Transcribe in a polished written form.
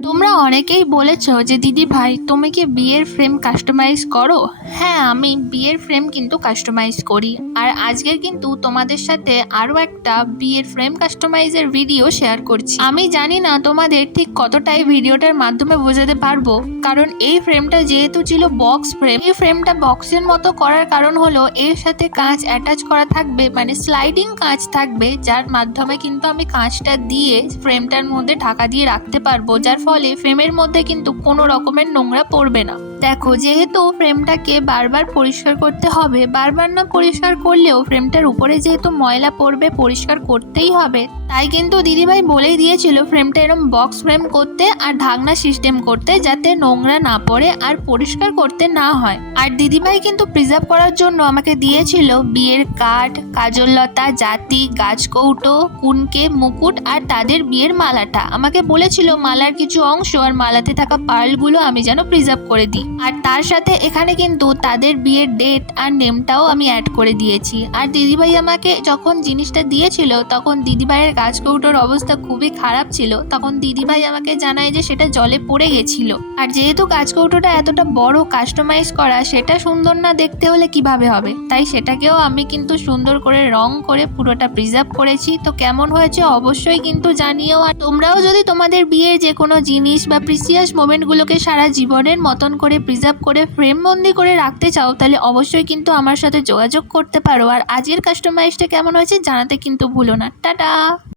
তোমরা অনেকেই বলেছো যে দিদি ভাই তুমি কি বিয়ের ফ্রেম কাস্টমাইজ করো। হ্যাঁ, আমি বিয়ের ফ্রেম কিন্তু কাস্টমাইজ করি। আর আজকে কিন্তু তোমাদের সাথে আরো একটা বিয়ের ফ্রেম কাস্টমাইজের ভিডিও শেয়ার করছি। আমি জানি না তোমাদের ঠিক কতটাই ভিডিওটার মাধ্যমে বোঝাতে পারবো, কারণ এই ফ্রেমটা যেহেতু ছিল বক্স ফ্রেম, এই ফ্রেমটা বক্সের মতো করার কারণ হলো এর সাথে কাঁচ অ্যাটাচ করা থাকবে, মানে স্লাইডিং কাঁচ থাকবে, যার মাধ্যমে কিন্তু আমি কাঁচটা দিয়ে ফ্রেমটার মধ্যে ঢাকা দিয়ে রাখতে পারবো, যার ফলে ফ্রেমের মধ্যে কিন্তু কোনো রকমের নোংরা পড়বে না। দেখো, যেহেতু ফ্রেমটাকে বারবার পরিষ্কার করতে হবে, বারবার না পরিষ্কার করলেও ফ্রেমটার উপরে যেহেতু ময়লা পড়বে, পরিষ্কার করতেই হবে, তাই কিন্তু দিদিভাই বলেই দিয়েছিল ফ্রেমটা এরকম বক্স ফ্রেম করতে আর ঢাকনা সিস্টেম করতে, যাতে নোংরা না পড়ে আর পরিষ্কার করতে না হয়। আর দিদিভাই কিন্তু প্রিজার্ভ করার জন্য আমাকে দিয়েছিল বিয়ের কার্ড, কাজললতা, জাতি, গাছকৌটো, কুনকে, মুকুট আর তাদের বিয়ের মালাটা। আমাকে বলেছিল মালার কিছু অংশ আর মালাতে থাকা পার্লগুলো আমি যেন প্রিজার্ভ করে দিই। আর তার সাথে এখানে কিন্তু তাদের বিয়ের ডেট আর নেমটাও আমি অ্যাড করে দিয়েছি। আর দিদিভাই আমাকে যখন জিনিসটা দিয়েছিল তখন দিদিভাইয়ের গাছকৌটোর অবস্থা খুবই খারাপ ছিল। তখন দিদিভাই আমাকে জানায় যে সেটা জলে পড়ে গেছিল। আর যেহেতু গাছকৌটোটা এতটা বড় কাস্টমাইজ করা, সেটা সুন্দর না দেখতে হলে কিভাবে হবে, তাই সেটাকেও আমি কিন্তু সুন্দর করে রং করে পুরোটা প্রিজার্ভ করেছি। তো কেমন হয়েছে অবশ্যই কিন্তু জানিও। আর তোমরাও যদি তোমাদের বিয়ের যে কোনো জিনিস বা প্রিসিয়াস মোমেন্টগুলোকে সারা জীবনের মতন করে প্রিজার্ভ করে ফ্রেম বন্দি করে রাখতে চাও, তাহলে অবশ্যই কিন্তু আমার সাথে যোগাযোগ করতে পারো। আর আজকের কাস্টমাইজটা কেমন হয়েছে জানাতে কিন্তু ভুলো না। টাটা।